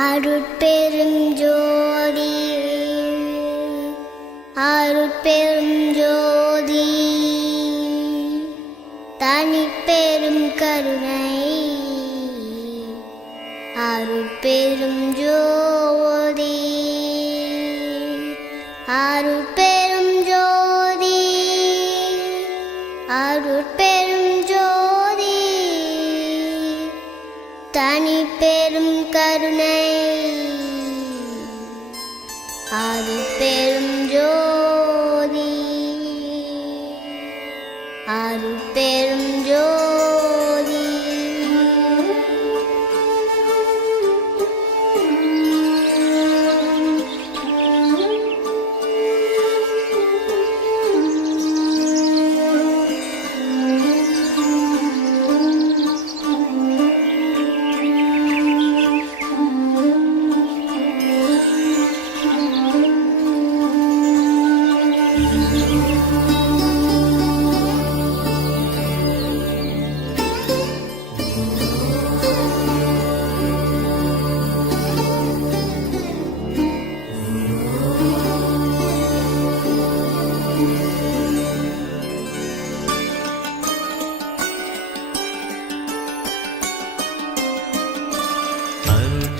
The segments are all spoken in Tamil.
அருட்பெரும் ஜோதி அருட்பெரும் ஜோதி தனிப்பெரும் கருணை அருட்பெரும் ஜோதி அருட்பெரும் ஜோதி அருட்பெரும் ஜோதி தனிப்பெரும் கருணை அருட்பெரும் ஜோதி அருட்பெரும் ஜோதி.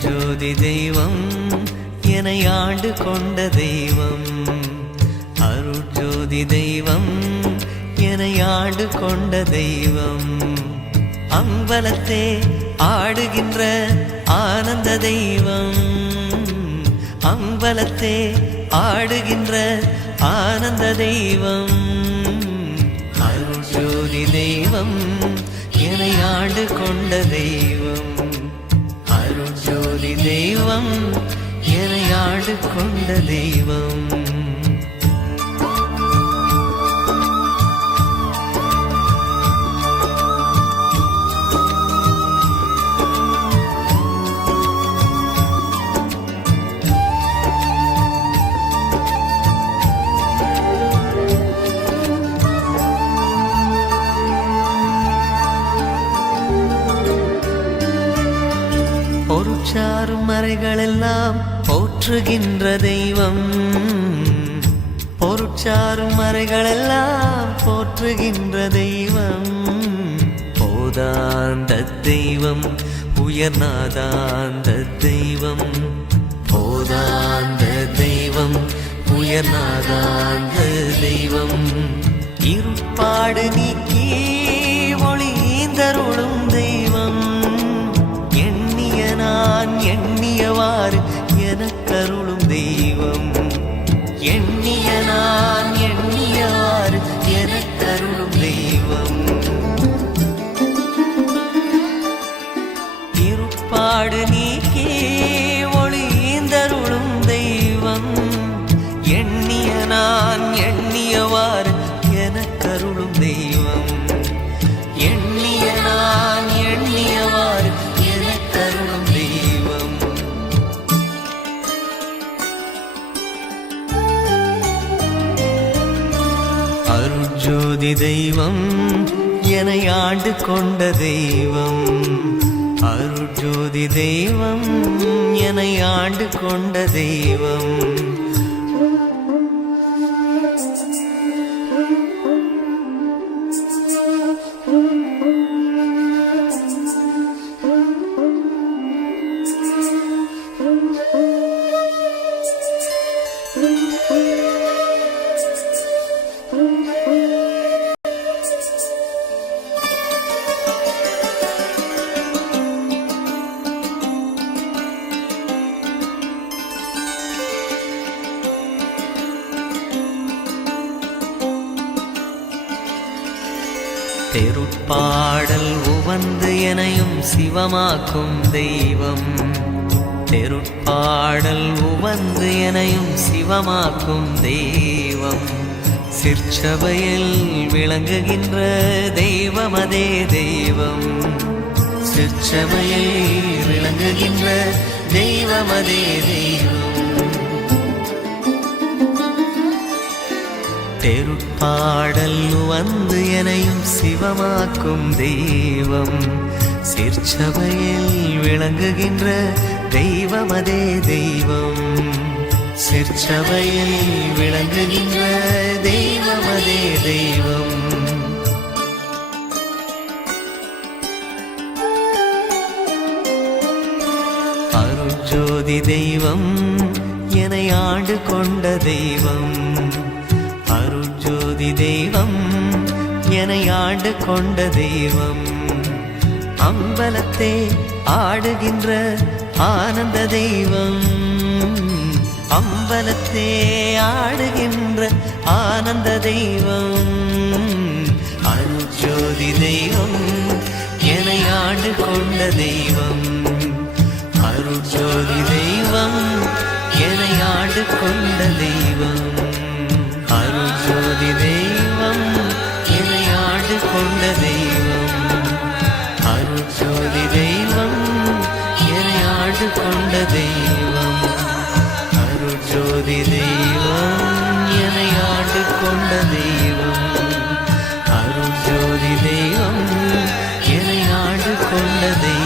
ஜோதி தெய்வம் என்னை ஆண்டு கொண்ட தெய்வம், அருட்ஜோதி தெய்வம் என்னை ஆண்டு கொண்ட தெய்வம், அம்பலத்தே ஆடுகின்ற ஆனந்த தெய்வம், அம்பலத்தே ஆடுகின்ற ஆனந்த தெய்வம், அருட்ஜோதி தெய்வம் என்னை ஆண்டு கொண்ட தெய்வம், அருட்ஜோதி தெய்வம் என்னை ஆண்டு கொண்ட தெய்வம். பொருட்சாரும் மறைகளெல்லாம் போற்றுகின்ற தெய்வம், பொருட்சாரும் மறைகளெல்லாம் போற்றுகின்ற தெய்வம், போதாந்த தெய்வம் உயர்நாதாந்த தெய்வம், போதாந்த தெய்வம் உயர்நாதாந்த தெய்வம், இருப்பாடு நீக்கி ஒளிந்தருளும் தெய்வம், நான் எண்ணியவாறு எனக்கருளும் தெய்வம், எண்ணிய நான் எண்ணியவாறு எனக்கருளும் தெய்வம், இருப்பாடு நீக்கி ஒளிந்தருளும் தெய்வம், எண்ணிய நான் எண்ணியவாறு எனக்கருளும் தெய்வம், எண்ணிய நான் எண்ணியவாறு எனக்கருளும் தெய்வம். அருட்ஜோதி தெய்வம் என்னை ஆண்டு கொண்ட தெய்வம், அருட்ஜோதி தெய்வம் என்னை ஆண்டு கொண்ட தெய்வம். தெருட்பாடல் உவந்து எனையும் சிவமாக்கும் தெய்வம், தெருட்பாடல் உவந்து எனையும் சிவமாக்கும் தெய்வம், சிற்சபையில் விளங்குகின்ற தெய்வம் அதே தெய்வம், சிற்சபையில் விளங்குகின்ற தெய்வம் அதே தெய்வம், தெருட்பாடல் வந்து எனையும் சிவமாக்கும் தெய்வம், சிற்சபையில் விளங்குகின்ற தெய்வமதே தெய்வம். சிற்சபையில் விளங்குகின்ற தெய்வமதே தெய்வம். அருட்ஜோதி தெய்வம் என்னை ஆண்டு கொண்ட தெய்வம். அருட்ஜோதி தெய்வம் என்னை ஆண்டு கொண்ட தெய்வம். அம்பலத்தே ஆடுகின்ற ஆனந்த தெய்வம். அம்பலத்தே ஆடுகின்ற ஆனந்த தெய்வம். அருட்ஜோதி தெய்வம் என்னை ஆண்டு கொண்ட தெய்வம். அருட்ஜோதி தெய்வம் என்னை ஆண்டு கொண்ட தெய்வம். அருட்ஜோதி தெய்வம் என்னை ஆண்டு கொண்ட தெய்வம். அருட்ஜோதி தெய்வம் என்னை ஆண்டு கொண்ட தெய்வம். அருட்ஜோதி தெய்வம் என்னை ஆண்டு கொண்ட தெய்வம். அருட்ஜோதி தெய்வம் என்னை ஆண்டு கொண்ட தெய்வம்.